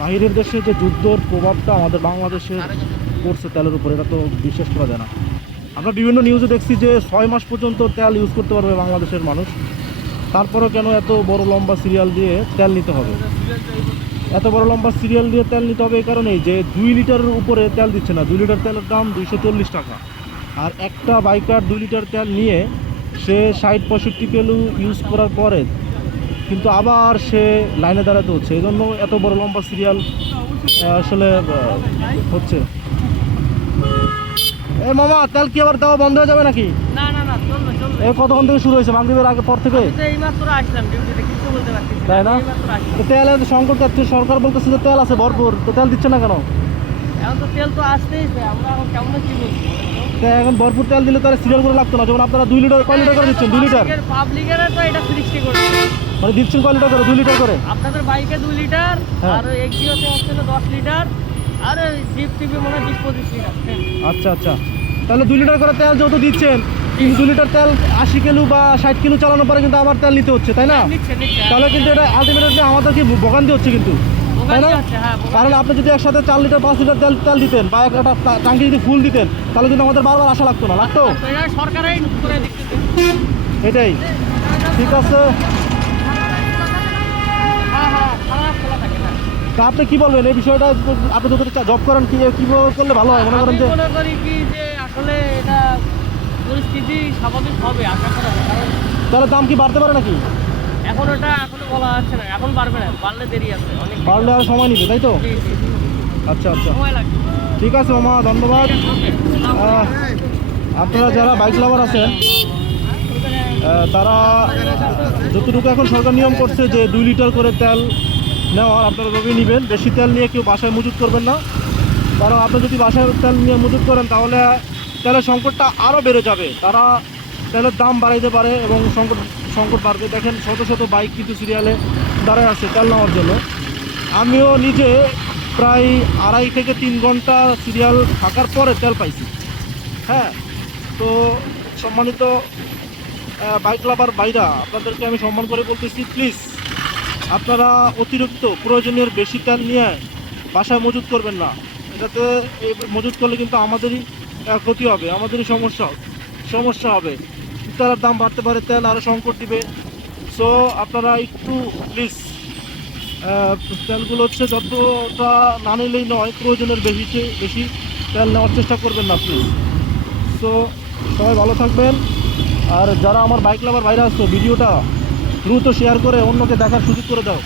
বাহিরের দেশে যে যুদ্ধর প্রভাবটা আমাদের বাংলাদেশে পড়ছে তেলের উপর, এটা তো বিশ্বাস করা যায় না। আমরা বিভিন্ন নিউজে দেখছি যে 6 মাস পর্যন্ত তেল ইউজ করতে পারবে বাংলাদেশের মানুষ, তারপরেও কেন এত বড় লম্বা সিরিয়াল দিয়ে তেল নিতে হবে? এত বড় লম্বা সিরিয়াল দিয়ে তেল নিতে হবে এই কারণেই যে 2 লিটারের উপরে তেল দিচ্ছে না। 2 লিটার তেলের দাম 240 টাকা, আর একটা বাইকার 2 লিটার তেল নিয়ে সে 60-65 কিলো ইউজ করার পরে কিন্তু আবার সে লাইনে দাঁড়াতে হচ্ছে। এই জন্য এত বড় লম্বা সিরিয়াল আসলে হচ্ছে। এ মামা, তেল কি আবার দেওয়া বন্ধ হয়ে যাবে নাকি? না না না, চলবে চলবে। এই কতক্ষণ থেকে শুরু হয়েছে? মাগরিবের আগে পর থেকে? এইমাত্র আসলাম ডিউটিতে, কিছু বলতে পারছি না। তাই না? এইমাত্র আসলাম। তো তেলের সংকট যাচ্ছে, সরকার বলতেছে যে তেল আছে ভরপুর, তো তেল দিচ্ছে না কেন? এখন তো তেল তো আসতেই, আমরা এখন কেমন কি বলবো? তো এখন ভরপুর তেল দিলে তার সিরিয়াল করে লাগতো না, যেমন আপনারা 2 লিটার, কয় লিটার করে দিচ্ছেন? 2 লিটার পাবলিকের তো এটা 60 করছে। মানে দিচ্ছেন কয় লিটার করে? 2 লিটার করে। আপনাদের বাইকে 2 লিটার, হ্যাঁ। আর এক্সিওতে হচ্ছে 10 লিটার, আর জিপ টিপে মনে হয় 20-25 লিটার। আচ্ছা আচ্ছা, তাহলে 2 লিটার করে তেল যেহেতু দিচ্ছেন, 2 লিটার তেল 80 কিলো বা 60 কিলো চালানোর পরে কিন্তু আবার তেল নিতে হচ্ছে, তাই না? নিচ্ছে নিচ্ছে। তাহলে কিন্তু এটা আলটিমেটলি আমাদেরকে ভোগান্তি হচ্ছে কিন্তু, তাই না? হ্যাঁ, কারণ আপনি যদি একসাথে 4 লিটার 5 লিটার তেল দিতেন বা একটা ট্যাঙ্কি যদি ফুল দিতেন, তাহলে কিন্তু আমাদের বারবার আসা লাগতো না, লাগতো? এটা সরকারই করে দিচ্ছে। এটাই ঠিক আছে। হ্যাঁ হ্যাঁ, খারাপ খোলা থাকে না। তা আপনি কি বলবেন এই বিষয়টা? আপনি যদি জব করেন, কীভাবে করলে ভালো হয় মনে করেন? আমি যে মনে করি কি যে আসলে এটা পরিস্থিতি স্বাভাবিক হবে, আশা করা যায়। কারণ তাহলে দাম কি বাড়তে পারে নাকি? এখন ওটা এখনো বলা যাচ্ছে না, এখন বাড়বে না, বাড়লে দেরি আছে অনেক। বাড়লে আর সময় নিবে, তাই তো? জি, জি, জি। আচ্ছা আচ্ছা, সময় লাগবে। ঠিক আছে মামা, ধন্যবাদ। আপনারা যারা বাইক লাভার আছেন, তারা যতটুকু এখন সরকার নিয়ম করছে যে 2 লিটার করে তেল নেওয়ার, আপনারা ওভাবেই নেবেন। বেশি তেল নিয়ে কেউ বাসায় মজুত করবেন না, কারণ আপনি যদি বাসায় তেল নিয়ে মজুত করেন তাহলে তেলের সংকটটা আরও বেড়ে যাবে। তারা তেলের দাম বাড়াইতে পারে এবং সংকট বাড়বে। দেখেন শত শত বাইক কিন্তু সিরিয়ালে দাঁড়ায় আছে তেল নেওয়ার জন্য। আমিও নিজে প্রায় 2.5 থেকে 3 ঘন্টা সিরিয়াল থাকার পরে তেল পাইছি। হ্যাঁ, তো সম্মানিত বাইক লাভার ভাইরা, আপনাদেরকে আমি সম্মান করে বলতেছি, প্লিজ আপনারা অতিরিক্ত প্রয়োজনের বেশি তেল নিয়ে বাসায় মজুত করবেন না। এটাতে এই মজুত করলে কিন্তু আমাদেরই ক্ষতি হবে, আমাদেরই সমস্যা হবে। তেলের দাম বাড়তে পারে, তেল আরও সংকট দিবে। সো আপনারা একটু প্লিজ তেলগুলো হচ্ছে যতটা না নিলেই নয়, প্রয়োজনের বেশি তেল নেওয়ার চেষ্টা করবেন না প্লিজ। সো সবাই ভালো থাকবেন, আর যারা আমার বাইক লাভার ভাইরা আসতো, ভিডিওটা দ্রুত শেয়ার করে অন্যকে দেখার সুযোগ করে দাও।